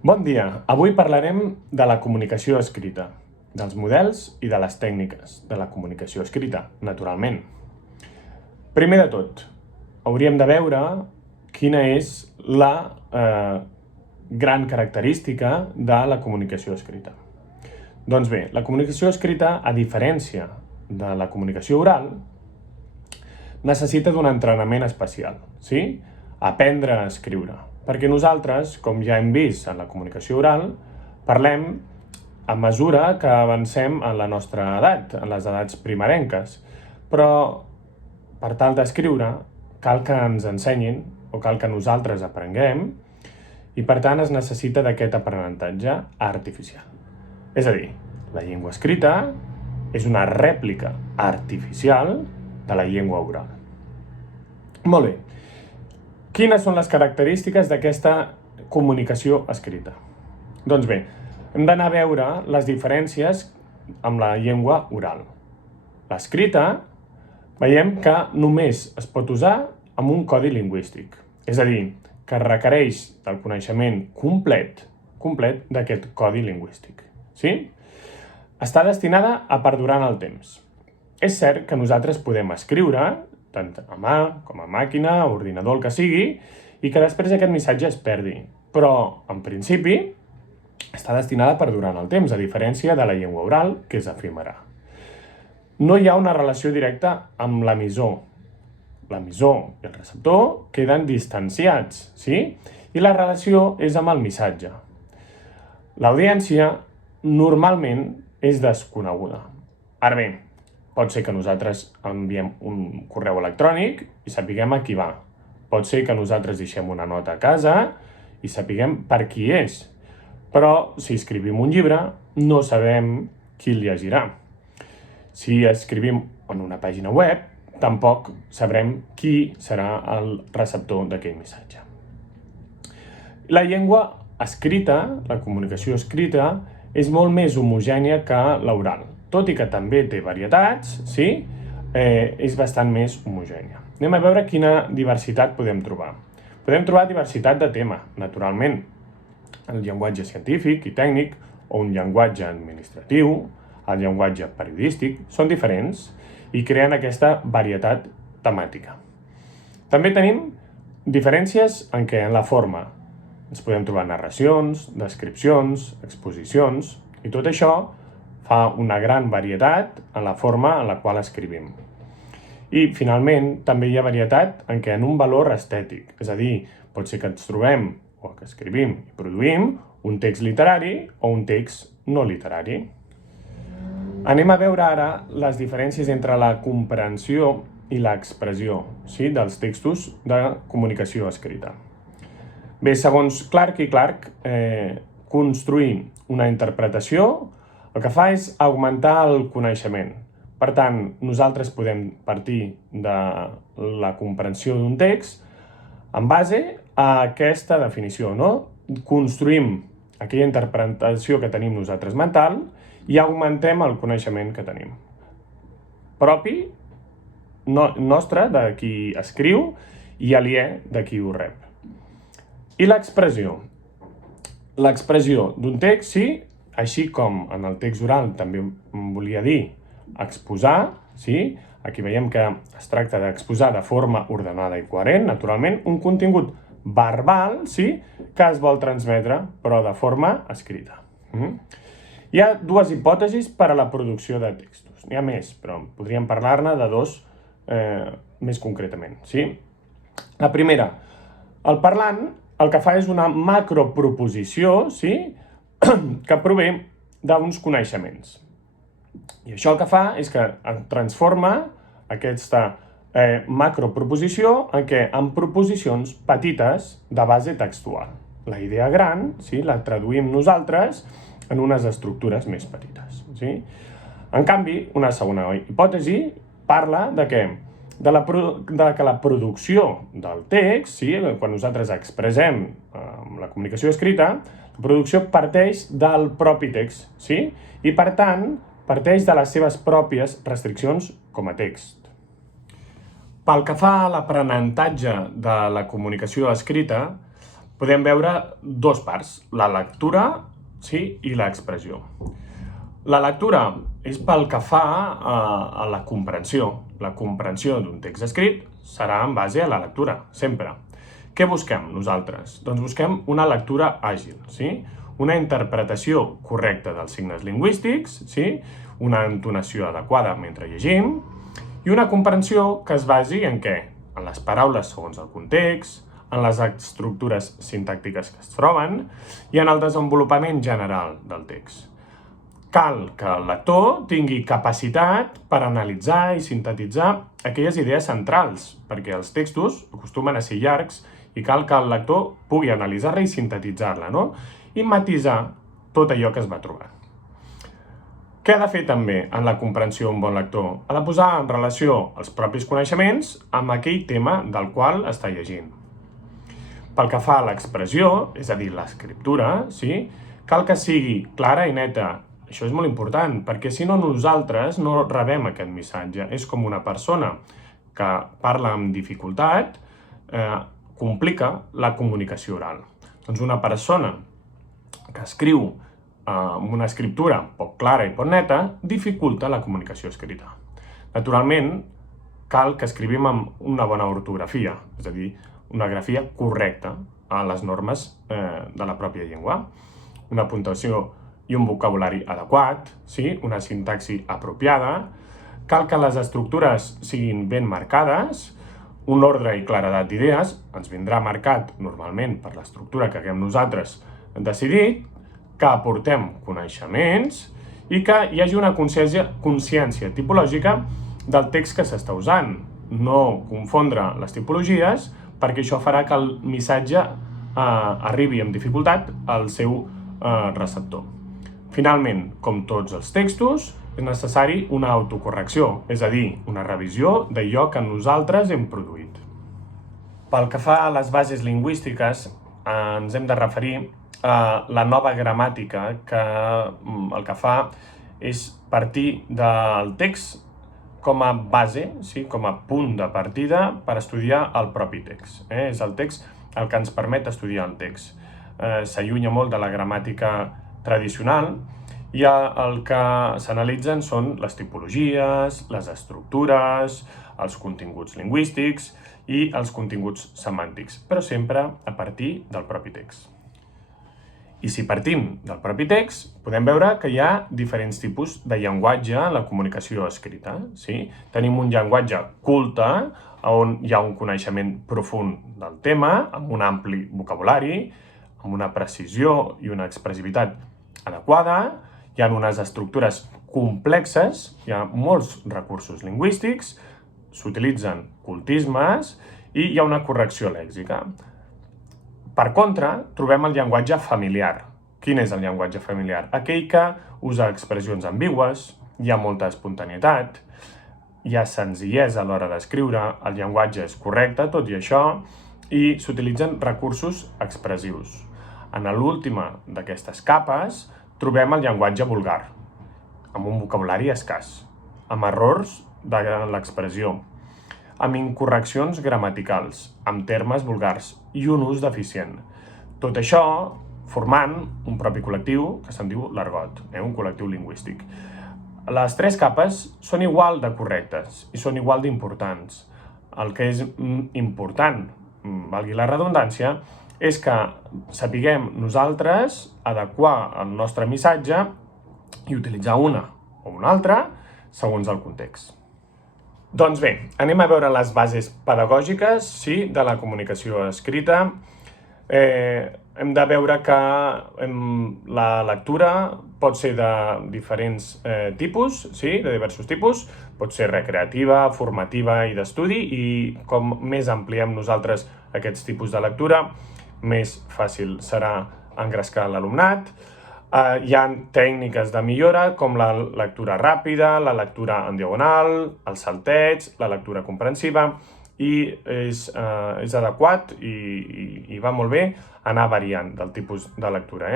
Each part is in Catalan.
Bon dia. Avui parlarem de la comunicació escrita, dels models i de les tècniques de la comunicació escrita, naturalment. Primer de tot, hauríem de veure quina és la gran característica de la comunicació escrita. Doncs bé, la comunicació escrita, a diferència de la comunicació oral, necessita d'un entrenament especial, sí? Aprendre a escriure. Perquè nosaltres, com ja hem vist en la comunicació oral, parlem a mesura que avancem en la nostra edat, en les edats primerenques. Però, per tal d'escriure, cal que ens ensenyin o cal que nosaltres aprenguem i, per tant, es necessita d'aquest aprenentatge artificial. És a dir, la llengua escrita és una rèplica artificial de la llengua oral. Molt bé. Quines són les característiques d'aquesta comunicació escrita? Doncs bé, hem d'anar a veure les diferències amb la llengua oral. L'escrita, veiem que només es pot usar amb un codi lingüístic, és a dir, que requereix del coneixement complet d'aquest codi lingüístic. Sí? Està destinada a perdurar en el temps. És cert que nosaltres podem escriure, tant a mà com a màquina, ordinador, el que sigui, i que després aquest missatge es perdi. Però, en principi, està destinada a perdurar en el temps, a diferència de la llengua oral, que és efímera. No hi ha una relació directa amb l'emissor. L'emissor i el receptor queden distanciats, sí? I la relació és amb el missatge. L'audiència normalment és desconeguda. Ara bé, pot ser que nosaltres enviem un correu electrònic i sapiguem a qui va. Pot ser que nosaltres deixem una nota a casa i sapiguem per qui és. Però si escrivim un llibre, no sabem qui el llegirà. Si escrivim en una pàgina web, tampoc sabrem qui serà el receptor d'aquell missatge. La llengua escrita, la comunicació escrita, és molt més homogènia que l'oral. Tot i que també té varietats, sí? És bastant més homogènia. Anem a veure quina diversitat podem trobar. Podem trobar diversitat de tema, naturalment. El llenguatge científic i tècnic, o un llenguatge administratiu, el llenguatge periodístic, són diferents i creen aquesta varietat temàtica. També tenim diferències en la forma. Ens podem trobar narracions, descripcions, exposicions, i tot això fa una gran varietat en la forma en la qual escrivim. I, finalment, també hi ha varietat en un valor estètic. És a dir, pot ser que ens trobem, o que escrivim i produïm, un text literari o un text no literari. Anem a veure ara les diferències entre la comprensió i l'expressió, sí, dels textos de comunicació escrita. Bé, segons Clark i Clark, construir una interpretació el que fa és augmentar el coneixement. Per tant, nosaltres podem partir de la comprensió d'un text en base a aquesta definició, no? Construïm aquella interpretació que tenim nosaltres mental i augmentem el coneixement que tenim. Propi nostre, de qui escriu, i aliè de qui ho rep. I l'expressió. L'expressió d'un text, sí, així com en el text oral també volia dir exposar, sí? Aquí veiem que es tracta d'exposar de forma ordenada i coherent, naturalment, un contingut verbal, sí? Que es vol transmetre, però de forma escrita. Hi ha dues hipòtesis per a la producció de textos. N'hi ha més, però podríem parlar-ne de dos més concretament, sí? La primera, el parlant el que fa és una macroproposició, sí? Que prové d'uns coneixements. I això el que fa és que transforma aquesta macroproposició en proposicions petites de base textual. La idea gran, sí, la traduïm nosaltres en unes estructures més petites. Sí? En canvi, una segona hipòtesi parla de què? De que la producció del text, sí, quan nosaltres expressem la comunicació escrita, la producció parteix del propi text, sí? I, per tant, parteix de les seves pròpies restriccions com a text. Pel que fa a l'aprenentatge de la comunicació escrita, podem veure dues parts, la lectura, sí, i l'expressió. La lectura és pel que fa a la comprensió. La comprensió d'un text escrit serà en base a la lectura, sempre. Què busquem nosaltres? Doncs busquem una lectura àgil, sí? Una interpretació correcta dels signes lingüístics, sí? Una entonació adequada mentre llegim i una comprensió que es basi en què? En les paraules segons el context, en les estructures sintàctiques que es troben i en el desenvolupament general del text. Cal que el lector tingui capacitat per analitzar i sintetitzar aquelles idees centrals, perquè els textos acostumen a ser llargs i cal que el lector pugui analitzar-la i sintetitzar-la, no? I matisar tot allò que es va trobar. Què ha de fer també en la comprensió un bon lector? Ha de posar en relació els propis coneixements amb aquell tema del qual està llegint. Pel que fa a l'expressió, és a dir, l'escriptura, sí? Cal que sigui clara i neta. Això és molt important, perquè si no nosaltres no rebem aquest missatge. És com una persona que parla amb dificultat, complica la comunicació oral. Doncs una persona que escriu amb una escriptura poc clara i poc neta, dificulta la comunicació escrita. Naturalment, cal que escrivim amb una bona ortografia, és a dir, una grafia correcta a les normes de la pròpia llengua, una puntuació i un vocabulari adequat, sí? Una sintaxi apropiada, cal que les estructures siguin ben marcades, un ordre i claredat d'idees ens vindrà marcat normalment per l'estructura que haguem nosaltres decidit, que aportem coneixements i que hi hagi una consciència tipològica del text que s'està usant. No confondre les tipologies perquè això farà que el missatge arribi amb dificultat al seu receptor. Finalment, com tots els textos, és necessari una autocorrecció, és a dir, una revisió d'allò que nosaltres hem produït. Pel que fa a les bases lingüístiques, ens hem de referir a la nova gramàtica que el que fa és partir del text com a base, sí, com a punt de partida per estudiar el propi text. És el text el que ens permet estudiar el text. S'allunya molt de la gramàtica tradicional i el que s'analitzen són les tipologies, les estructures, els continguts lingüístics i els continguts semàntics, però sempre a partir del propi text. I si partim del propi text, podem veure que hi ha diferents tipus de llenguatge en la comunicació escrita. Sí? Tenim un llenguatge culte, on hi ha un coneixement profund del tema, amb un ampli vocabulari, amb una precisió i una expressivitat adequada, hi ha unes estructures complexes, hi ha molts recursos lingüístics, s'utilitzen cultismes i hi ha una correcció lèxica. Per contra, trobem el llenguatge familiar. Quin és el llenguatge familiar? Aquell que usa expressions ambigües, hi ha molta espontaneïtat, hi ha senzillesa a l'hora d'escriure, el llenguatge és correcte, tot i això, i s'utilitzen recursos expressius. En l'última d'aquestes capes trobem el llenguatge vulgar, amb un vocabulari escàs, amb errors de l'expressió, amb incorreccions gramaticals, amb termes vulgars i un ús deficient. Tot això formant un propi col·lectiu que se'n diu l'argot, un col·lectiu lingüístic. Les tres capes són igual de correctes i són igual d'importants. El que és important, valgui la redundància, és que sapiguem nosaltres adequar el nostre missatge i utilitzar una o una altra segons el context. Doncs bé, anem a veure les bases pedagògiques, sí, de la comunicació escrita. Hem de veure que la lectura pot ser de diferents tipus, sí, de diversos tipus. Pot ser recreativa, formativa i d'estudi, i com més ampliem nosaltres aquests tipus de lectura, més fàcil serà engrescar l'alumnat. Hi ha tècniques de millora com la lectura ràpida, la lectura en diagonal, el salteig, la lectura comprensiva, i és adequat i va molt bé anar variant del tipus de lectura.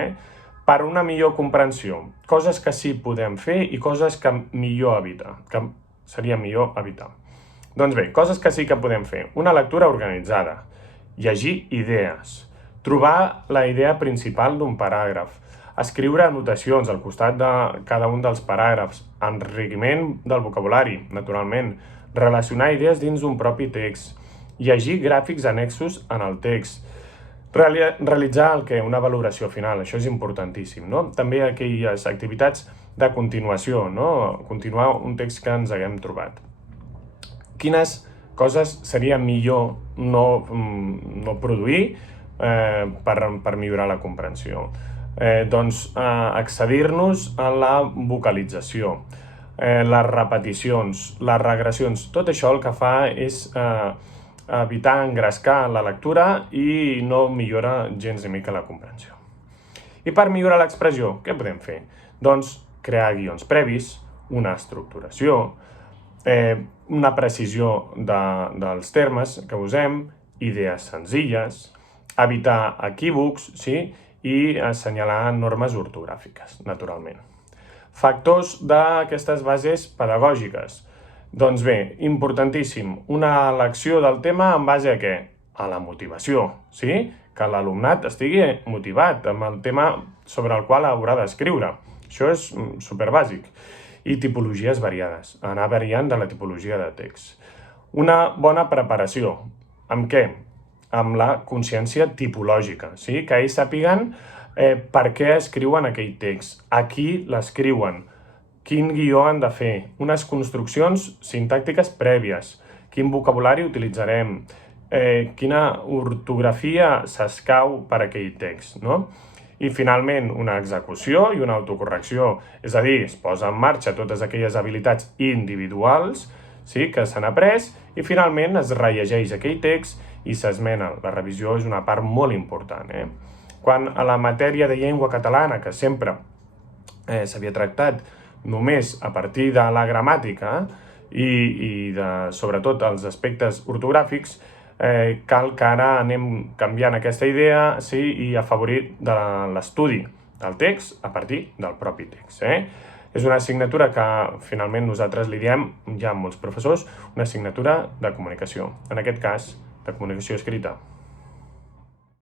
Per una millor comprensió, coses que sí podem fer i coses que millor evitar, que seria millor evitar. Doncs bé, coses que sí que podem fer. Una lectura organitzada, llegir idees, Trobar la idea principal d'un paràgraf. Escriure anotacions al costat de cada un dels paràgrafs. Enriquiment del vocabulari, naturalment. Relacionar idees dins d'un propi text. Llegir gràfics annexos en el text. Realitzar una valoració final, això és importantíssim, no? També aquelles activitats de continuació, no? Continuar un text que ens haguem trobat. Quines coses seria millor no produir per millorar la comprensió? Doncs accedir-nos a la vocalització, les repeticions, les regressions. Tot això el que fa és evitar engrescar la lectura i no millora gens ni mica la comprensió. I per millorar l'expressió, què podem fer? Doncs crear guions previs, una estructuració, una precisió dels termes que usem, idees senzilles, evitar equívocs, sí? I assenyalar normes ortogràfiques, naturalment. Factors d'aquestes bases pedagògiques. Doncs bé, importantíssim, una elecció del tema en base a què? A la motivació, sí? Que l'alumnat estigui motivat amb el tema sobre el qual haurà d'escriure. Això és superbàsic. I tipologies variades, anar variant de la tipologia de text. Una bona preparació. Amb què? Amb la consciència tipològica, sí? Que ells sàpiguen per què escriuen aquell text, a qui l'escriuen, quin guió han de fer, unes construccions sintàctiques prèvies, quin vocabulari utilitzarem, quina ortografia s'escau per aquell text, no? I finalment una execució i una autocorrecció, és a dir, es posa en marxa totes aquelles habilitats individuals, sí, que s'han après, i finalment es rellegeix aquell text i s'esmena. La revisió és una part molt important. Quan a la matèria de llengua catalana, que sempre s'havia tractat només a partir de la gramàtica i de, sobretot, els aspectes ortogràfics, cal que ara anem canviant aquesta idea, sí, i afavorir de l'estudi del text a partir del propi text. És una assignatura que finalment nosaltres li diem, ja amb molts professors, una assignatura de comunicació, en aquest cas de comunicació escrita.